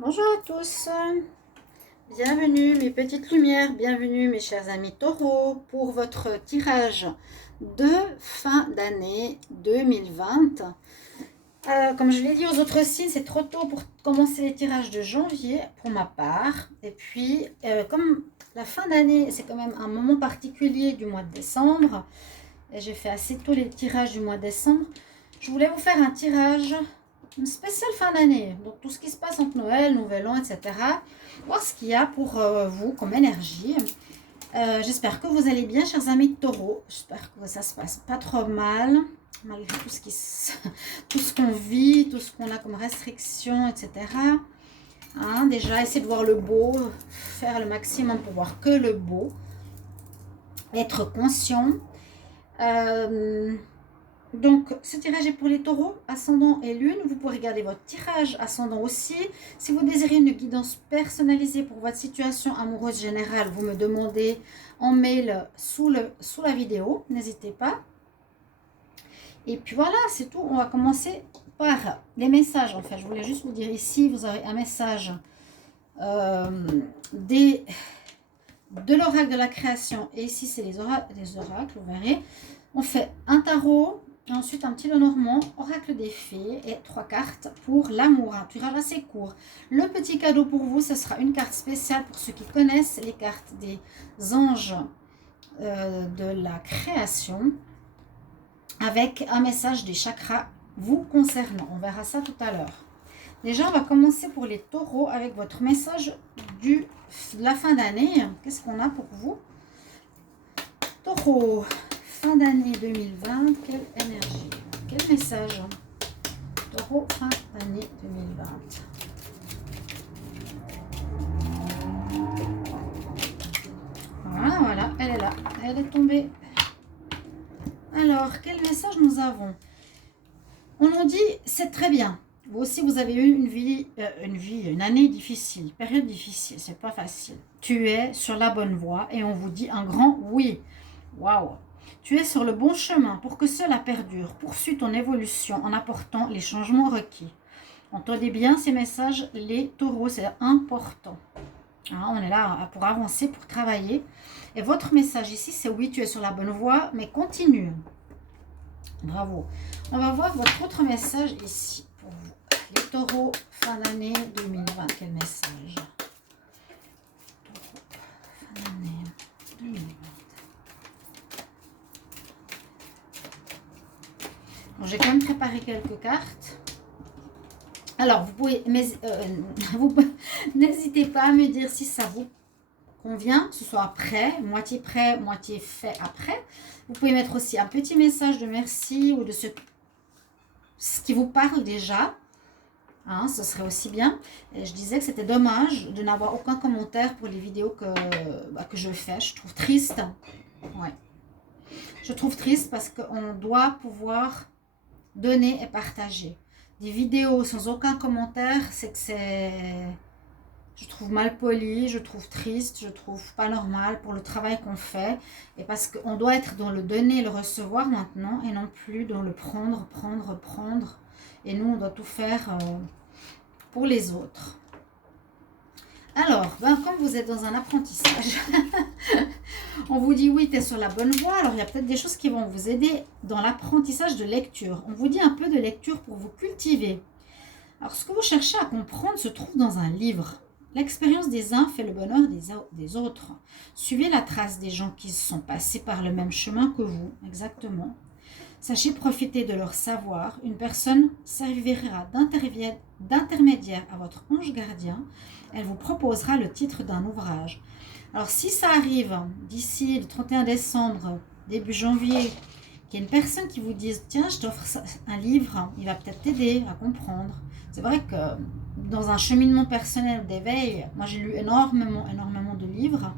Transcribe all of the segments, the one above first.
Bonjour à tous, bienvenue mes petites lumières, bienvenue mes chers amis taureaux pour votre tirage de fin d'année 2020. Comme je l'ai dit aux autres signes, c'est trop tôt pour commencer les tirages de janvier pour ma part. Et puis, comme la fin d'année, c'est quand même un moment particulier du mois de décembre, et j'ai fait assez tôt les tirages du mois de décembre, je voulais vous faire un tirage une spéciale fin d'année, donc tout ce qui se passe entre Noël, Nouvel An, etc. Voir ce qu'il y a pour vous comme énergie. J'espère que vous allez bien, chers amis de taureau. J'espère que ça se passe pas trop mal, malgré tout ce qu'on vit, tout ce qu'on a comme restrictions, etc. Hein, déjà, essayez de voir le beau, faire le maximum pour voir que le beau, être conscient. Donc, ce tirage est pour les taureaux, ascendant et lune. Vous pouvez regarder votre tirage ascendant aussi. Si vous désirez une guidance personnalisée pour votre situation amoureuse générale, vous me demandez en mail sous la vidéo. N'hésitez pas. Et puis voilà, c'est tout. On va commencer par les messages. En fait, je voulais juste vous dire ici, vous aurez un message de l'oracle de la création. Et ici, c'est les oracles, vous verrez. On fait un tarot. Ensuite, un petit Lenormand, oracle des fées et 3 cartes pour l'amour. Un tirage assez court. Le petit cadeau pour vous, ce sera une carte spéciale pour ceux qui connaissent les cartes des anges de la création avec un message des chakras vous concernant. On verra ça tout à l'heure. Déjà, on va commencer pour les taureaux avec votre message de la fin d'année. Qu'est-ce qu'on a pour vous? Taureau. Fin d'année 2020, quelle énergie, quel message? Taureau, fin d'année 2020. Voilà, elle est là, elle est tombée. Alors, quel message nous avons? On nous dit, c'est très bien. Vous aussi, vous avez eu une année difficile, période difficile, c'est pas facile. Tu es sur la bonne voie et on vous dit un grand oui. Waouh! Tu es sur le bon chemin pour que cela perdure. Poursuis ton évolution en apportant les changements requis. Entendez bien ces messages, les taureaux, c'est important. Hein, on est là pour avancer, pour travailler. Et votre message ici, c'est oui, tu es sur la bonne voie, mais continue. Bravo. On va voir votre autre message ici pour vous. Les taureaux, fin d'année 2020. Quel message? Taureau, fin d'année 2020. Bon, j'ai quand même préparé quelques cartes. Alors, vous pouvez, n'hésitez pas à me dire si ça vous convient, que ce soit prêt, moitié fait après. Vous pouvez mettre aussi un petit message de merci ou de ce qui vous parle déjà. Hein, ce serait aussi bien. Et je disais que c'était dommage de n'avoir aucun commentaire pour les vidéos que je fais. Je trouve triste. Ouais. Je trouve triste parce qu'on doit pouvoir donner et partager. Des vidéos sans aucun commentaire, c'est que je trouve mal poli, je trouve triste, je trouve pas normal pour le travail qu'on fait. Et parce qu'on doit être dans le donner et le recevoir maintenant et non plus dans le prendre. Et nous, on doit tout faire pour les autres. Alors, comme vous êtes dans un apprentissage, on vous dit oui, tu es sur la bonne voie. Alors, il y a peut-être des choses qui vont vous aider dans l'apprentissage de lecture. On vous dit un peu de lecture pour vous cultiver. Alors, ce que vous cherchez à comprendre se trouve dans un livre. L'expérience des uns fait le bonheur des autres. Suivez la trace des gens qui sont passés par le même chemin que vous, exactement. Sachez profiter de leur savoir. Une personne servira d'intermédiaire à votre ange gardien. Elle vous proposera le titre d'un ouvrage. Alors, si ça arrive d'ici le 31 décembre, début janvier, qu'il y a une personne qui vous dise « Tiens, je t'offre un livre, il va peut-être t'aider à comprendre. » C'est vrai que dans un cheminement personnel d'éveil, moi j'ai lu énormément de livres.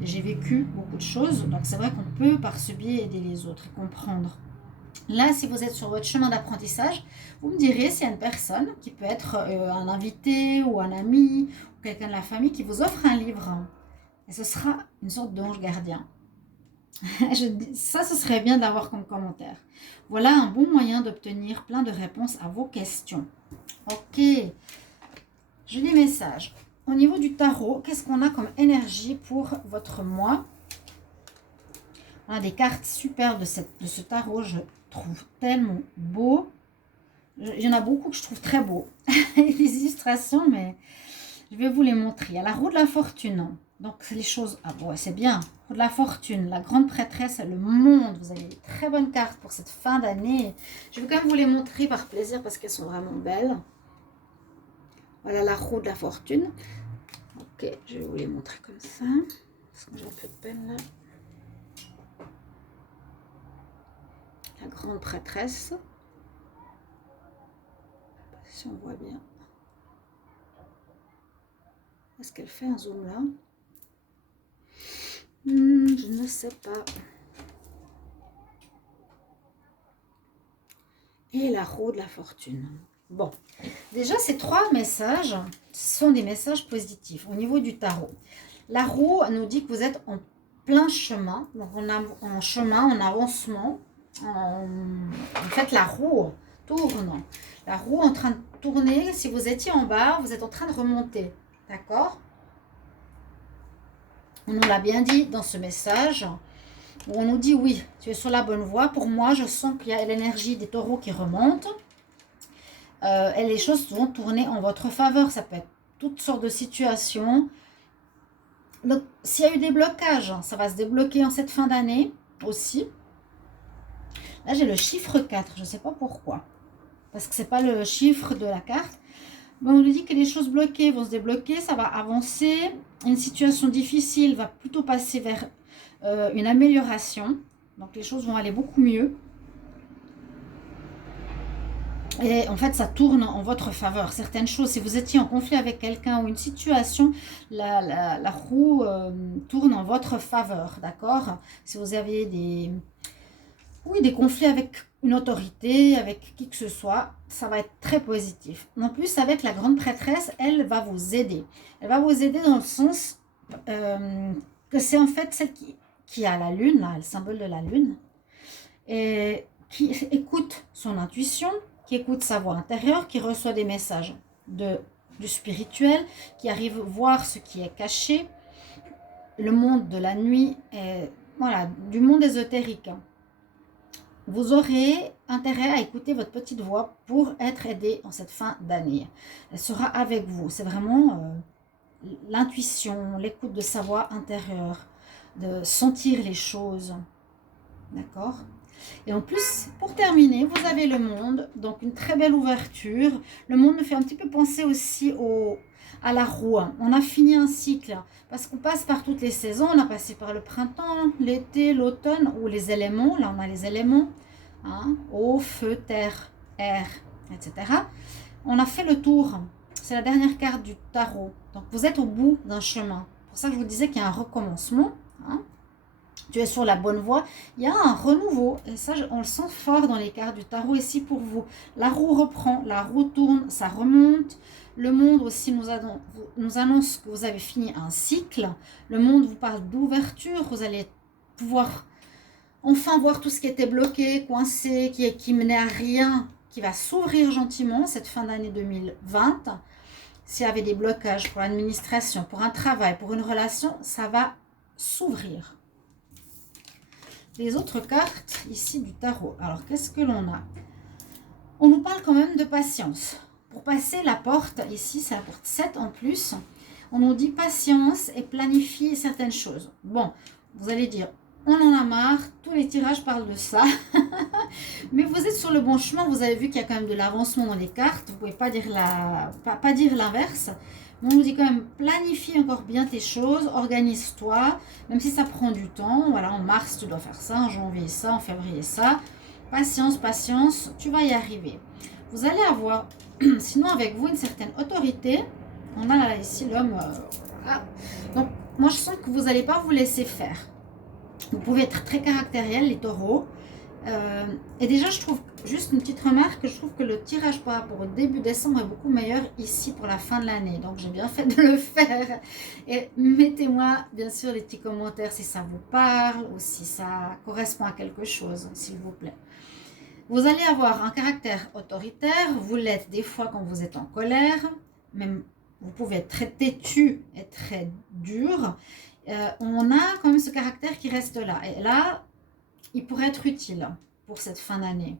J'ai vécu beaucoup de choses. Donc, c'est vrai qu'on peut par ce biais aider les autres et comprendre. Là, si vous êtes sur votre chemin d'apprentissage, vous me direz s'il y a une personne qui peut être un invité ou un ami ou quelqu'un de la famille qui vous offre un livre. Et ce sera une sorte d'ange gardien. Ça, ce serait bien d'avoir comme commentaire. Voilà un bon moyen d'obtenir plein de réponses à vos questions. Ok. Joli message. Au niveau du tarot, qu'est-ce qu'on a comme énergie pour votre mois? On a des cartes super de ce tarot, je trouve tellement beau. Il y en a beaucoup que je trouve très beaux. Les illustrations, mais je vais vous les montrer. Il y a la roue de la fortune. Donc, c'est les choses... Ah bon, c'est bien. Roue de la fortune, la grande prêtresse, le monde. Vous avez des très bonnes cartes pour cette fin d'année. Je vais quand même vous les montrer par plaisir parce qu'elles sont vraiment belles. Voilà la roue de la fortune. Ok, je vais vous les montrer comme ça. Parce que j'ai un peu de peine là. La grande prêtresse. Si on voit bien. Est-ce qu'elle fait un zoom là? Je ne sais pas. Et la roue de la fortune. Bon, déjà ces trois messages sont des messages positifs au niveau du tarot. La roue nous dit que vous êtes en plein chemin, donc on a en chemin, en avancement. En fait, la roue tourne. La roue est en train de tourner. Si vous étiez en bas, vous êtes en train de remonter. D'accord? On nous l'a bien dit dans ce message. Où on nous dit oui, tu es sur la bonne voie. Pour moi, je sens qu'il y a l'énergie des taureaux qui remonte. Et les choses vont tourner en votre faveur. Ça peut être toutes sortes de situations. S'il y a eu des blocages, ça va se débloquer en cette fin d'année aussi. Là, j'ai le chiffre 4. Je ne sais pas pourquoi. Parce que ce n'est pas le chiffre de la carte. Mais on nous dit que les choses bloquées vont se débloquer. Ça va avancer. Une situation difficile va plutôt passer vers une amélioration. Donc, les choses vont aller beaucoup mieux. Et en fait, ça tourne en votre faveur. Certaines choses, si vous étiez en conflit avec quelqu'un ou une situation, la roue tourne en votre faveur, d'accord? Si vous aviez des conflits avec une autorité, avec qui que ce soit, ça va être très positif. En plus, avec la grande prêtresse, elle va vous aider. Elle va vous aider dans le sens que c'est en fait celle qui a la lune, là, le symbole de la lune, et qui écoute son intuition, qui écoute sa voix intérieure, qui reçoit des messages du spirituel, qui arrive à voir ce qui est caché, le monde de la nuit, et, voilà, du monde ésotérique. Vous aurez intérêt à écouter votre petite voix pour être aidé en cette fin d'année. Elle sera avec vous. C'est vraiment l'intuition, l'écoute de sa voix intérieure, de sentir les choses. D'accord ? Et en plus, pour terminer, vous avez le monde, donc une très belle ouverture. Le monde me fait un petit peu penser aussi à la roue. On a fini un cycle, parce qu'on passe par toutes les saisons. On a passé par le printemps, l'été, l'automne, ou les éléments. Là, on a les éléments, hein, eau, feu, terre, air, etc. On a fait le tour. C'est la dernière carte du tarot. Donc, vous êtes au bout d'un chemin. C'est pour ça que je vous disais qu'il y a un recommencement, hein. Tu es sur la bonne voie. Il y a un renouveau. Et ça, on le sent fort dans les cartes du tarot ici pour vous. La roue reprend, la roue tourne, ça remonte. Le monde aussi nous annonce que vous avez fini un cycle. Le monde vous parle d'ouverture. Vous allez pouvoir enfin voir tout ce qui était bloqué, coincé, qui menait à rien, qui va s'ouvrir gentiment cette fin d'année 2020. S'il y avait des blocages pour l'administration, pour un travail, pour une relation, ça va s'ouvrir. Les autres cartes ici du tarot. Alors, qu'est-ce que l'on a? On nous parle quand même de patience. Pour passer la porte, ici, c'est la porte 7 en plus. On nous dit patience et planifier certaines choses. Bon, vous allez dire, on en a marre, tous les tirages parlent de ça. Mais vous êtes sur le bon chemin, vous avez vu qu'il y a quand même de l'avancement dans les cartes. Vous ne pouvez pas dire pas dire l'inverse. On nous dit quand même, planifie encore bien tes choses, organise-toi, même si ça prend du temps. Voilà, en mars, tu dois faire ça, en janvier, ça, en février, ça. Patience, patience, tu vas y arriver. Vous allez avoir, sinon avec vous, une certaine autorité. On a là, ici l'homme. Donc, moi, je sens que vous n'allez pas vous laisser faire. Vous pouvez être très caractériel, les taureaux. Et déjà, je trouve, juste une petite remarque, je trouve que le tirage par rapport au début décembre est beaucoup meilleur ici pour la fin de l'année. Donc, j'ai bien fait de le faire. Et mettez-moi, bien sûr, les petits commentaires si ça vous parle ou si ça correspond à quelque chose, s'il vous plaît. Vous allez avoir un caractère autoritaire. Vous l'êtes des fois quand vous êtes en colère, même vous pouvez être très têtu et très dur. On a quand même ce caractère qui reste là. Et là, il pourrait être utile pour cette fin d'année.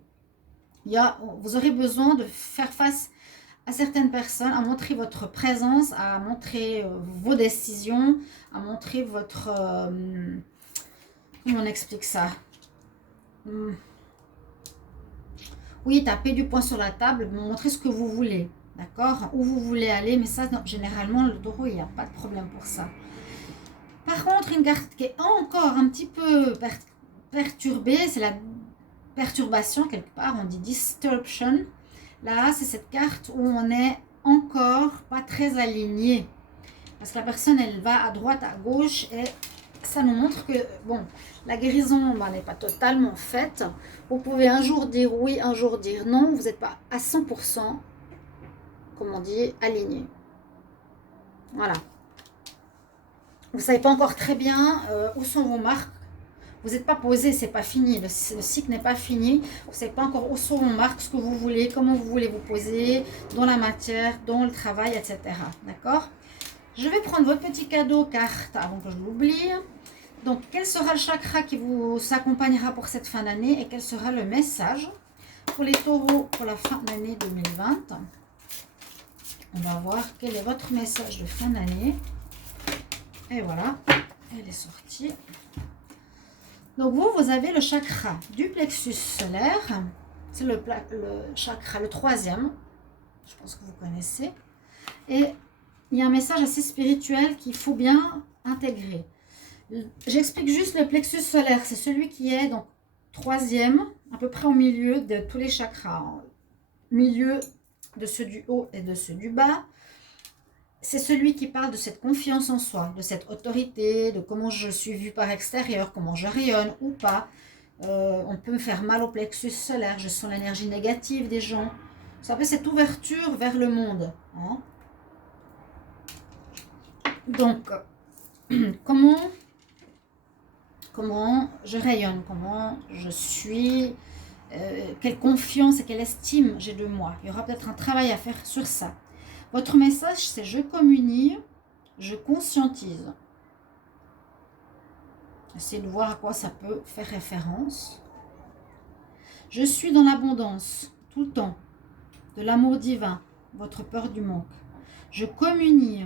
Vous aurez besoin de faire face à certaines personnes, à montrer votre présence, à montrer vos décisions, à montrer votre... comment on explique ça? Oui, taper du poing sur la table, montrer ce que vous voulez, d'accord? Où vous voulez aller, mais ça, non, généralement, le taureau, il n'y a pas de problème pour ça. Par contre, une carte qui est encore un petit peu perturbée, c'est la perturbation, quelque part, on dit distortion. Là, c'est cette carte où on est encore pas très aligné. Parce que la personne, elle va à droite, à gauche, et ça nous montre que, bon, la guérison n'est pas totalement faite. Vous pouvez un jour dire oui, un jour dire non. Vous n'êtes pas à 100%, comme on dit, aligné. Voilà. Vous ne savez pas encore très bien où sont vos marques. Vous n'êtes pas posé, c'est pas fini. Le cycle n'est pas fini. Vous ne savez pas encore où sont vos marques, ce que vous voulez, comment vous voulez vous poser, dans la matière, dans le travail, etc. D'accord? Je vais prendre votre petit cadeau carte avant que je l'oublie. Donc, quel sera le chakra qui vous accompagnera pour cette fin d'année et quel sera le message pour les taureaux pour la fin d'année 2020? On va voir quel est votre message de fin d'année. Et voilà, elle est sortie. Donc, vous avez le chakra du plexus solaire. C'est le chakra, le troisième. Je pense que vous connaissez. Et il y a un message assez spirituel qu'il faut bien intégrer. J'explique juste le plexus solaire. C'est celui qui est donc troisième, à peu près au milieu de tous les chakras. Au milieu de ceux du haut et de ceux du bas. C'est celui qui parle de cette confiance en soi, de cette autorité, de comment je suis vue par extérieur, comment je rayonne ou pas. On peut me faire mal au plexus solaire, je sens l'énergie négative des gens. Ça fait cette ouverture vers le monde. Hein. Donc, comment je rayonne, comment je suis, quelle confiance et quelle estime j'ai de moi. Il y aura peut-être un travail à faire sur ça. Votre message, c'est je communie, je conscientise. Essayez de voir à quoi ça peut faire référence. Je suis dans l'abondance, tout le temps, de l'amour divin, votre peur du manque. Je communie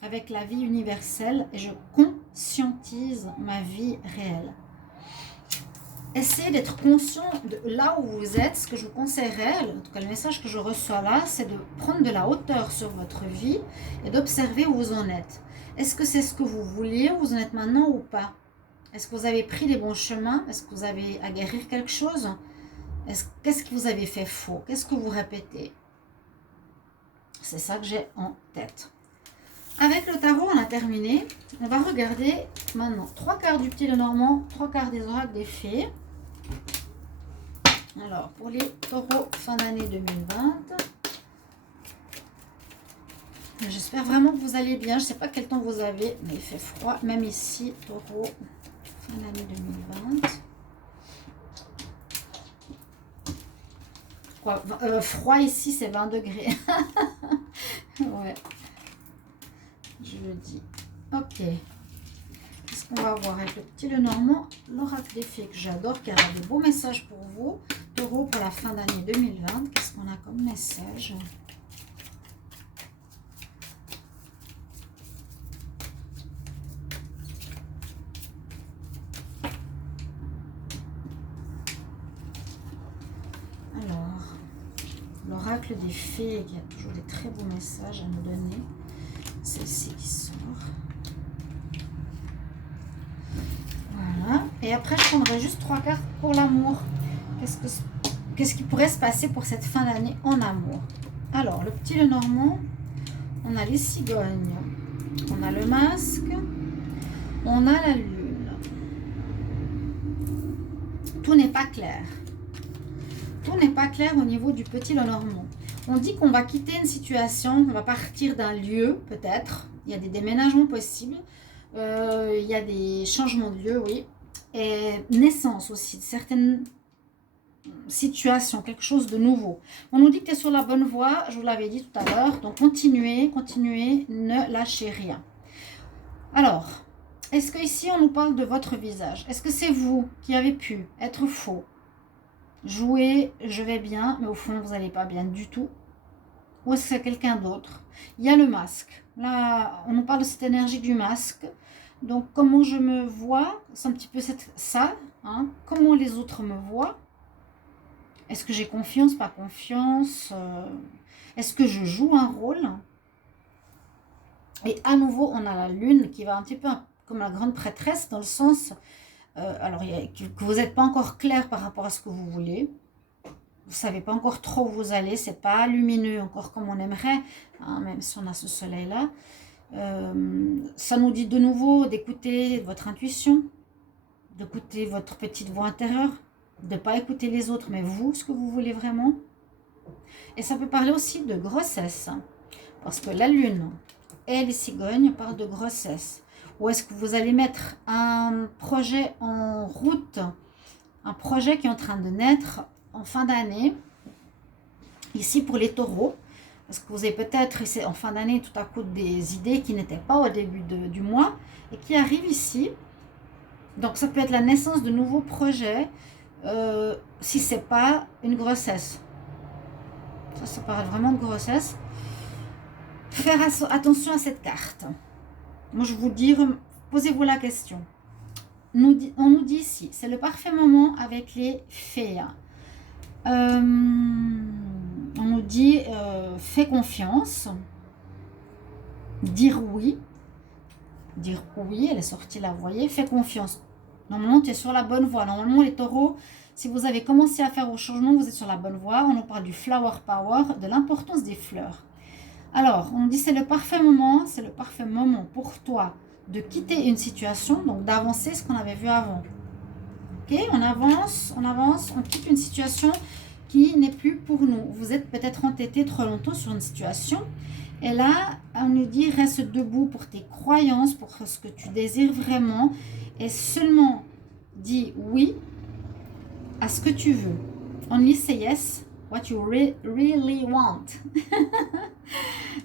avec la vie universelle et je conscientise ma vie réelle. Essayez d'être conscient de là où vous êtes. Ce que je vous conseillerais, en tout cas le message que je reçois là, c'est de prendre de la hauteur sur votre vie et d'observer où vous en êtes. Est-ce que c'est ce que vous vouliez, où vous en êtes maintenant ou pas? Est-ce que vous avez pris les bons chemins? Est-ce que vous avez à guérir quelque chose? Qu'est-ce que vous avez fait faux? Qu'est-ce que vous répétez? C'est ça que j'ai en tête. Avec le tarot, on a terminé. On va regarder maintenant 3 cartes du petit Lenormand, 3 cartes des oracles des fées. Alors, pour les taureaux, fin d'année 2020. J'espère vraiment que vous allez bien. Je ne sais pas quel temps vous avez, mais il fait froid. Même ici, taureau, fin d'année 2020. Quoi, froid ici, c'est 20 degrés. Ouais. Je le dis. Ok. Qu'est-ce qu'on va voir avec le petit Lenormand? L'oracle des fées que j'adore, qui a de beaux messages pour vous. Taureau pour la fin d'année 2020. Qu'est-ce qu'on a comme message? Alors, l'oracle des fées qui a toujours des très beaux messages à nous donner. Celle-ci qui sort. Voilà. Et après, je prendrai juste 3 cartes pour l'amour. Qu'est-ce qui pourrait se passer pour cette fin d'année en amour? Alors, le petit Lenormand, on a les cigognes, on a le masque, on a la lune. Tout n'est pas clair. Tout n'est pas clair au niveau du petit Lenormand. On dit qu'on va quitter une situation, on va partir d'un lieu, peut-être. Il y a des déménagements possibles. Il y a des changements de lieu, oui. Et naissance aussi. Certaines situation, quelque chose de nouveau. On nous dit que tu es sur la bonne voie, je vous l'avais dit tout à l'heure. Donc, continuez, continuez, ne lâchez rien. Alors, est-ce qu'ici, on nous parle de votre visage? Est-ce que c'est vous qui avez pu être faux? Jouer, je vais bien, mais au fond, vous n'allez pas bien du tout. Ou est-ce que c'est quelqu'un d'autre? Il y a le masque. Là, on nous parle de cette énergie du masque. Donc, comment je me vois, c'est un petit peu ça. Hein, comment les autres me voient. Est-ce que j'ai confiance, pas confiance? Est-ce que je joue un rôle? Et à nouveau, on a la lune qui va un petit peu comme la grande prêtresse, dans le sens, alors que vous n'êtes pas encore clair par rapport à ce que vous voulez. Vous ne savez pas encore trop où vous allez, c'est pas lumineux encore comme on aimerait, hein, même si on a ce soleil-là. Ça nous dit de nouveau d'écouter votre intuition, d'écouter votre petite voix intérieure, de ne pas écouter les autres, mais vous, ce que vous voulez vraiment. Et ça peut parler aussi de grossesse, parce que la lune et les cigognes parlent de grossesse. Ou est-ce que vous allez mettre un projet en route, un projet qui est en train de naître en fin d'année, ici pour les taureaux, parce que vous avez peut-être en fin d'année tout à coup des idées qui n'étaient pas au début du mois et qui arrivent ici. Donc ça peut être la naissance de nouveaux projets, si ce n'est pas une grossesse. Ça parle vraiment de grossesse. Faire attention à cette carte. Moi je vous dis, posez-vous la question. On nous dit ici, c'est le parfait moment avec les fées. On nous dit, fais confiance, dire oui, elle est sortie là, vous voyez, fais confiance. Normalement, tu es sur la bonne voie. Normalement, les taureaux, si vous avez commencé à faire vos changements, vous êtes sur la bonne voie. On nous parle du flower power, de l'importance des fleurs. Alors, on dit c'est le parfait moment pour toi de quitter une situation, donc d'avancer ce qu'on avait vu avant. Ok, on avance, on quitte une situation qui n'est plus pour nous. Vous êtes peut-être entêté trop longtemps sur une situation. Et là, on nous dit reste debout pour tes croyances, pour ce que tu désires vraiment. Et seulement dis oui à ce que tu veux. Only say yes, what you really want.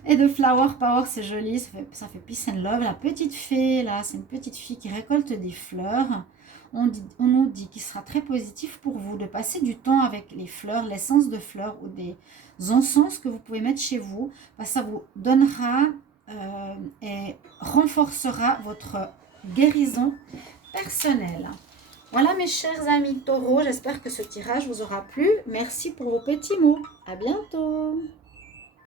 Et de flower power, c'est joli, ça fait peace and love. La petite fée, là, c'est une petite fille qui récolte des fleurs. On nous dit qu'il sera très positif pour vous de passer du temps avec les fleurs, l'essence de fleurs ou des encens que vous pouvez mettre chez vous. Parce que ça vous donnera et renforcera votre guérison personnelle. Voilà mes chers amis taureaux, j'espère que ce tirage vous aura plu. Merci pour vos petits mots. À bientôt.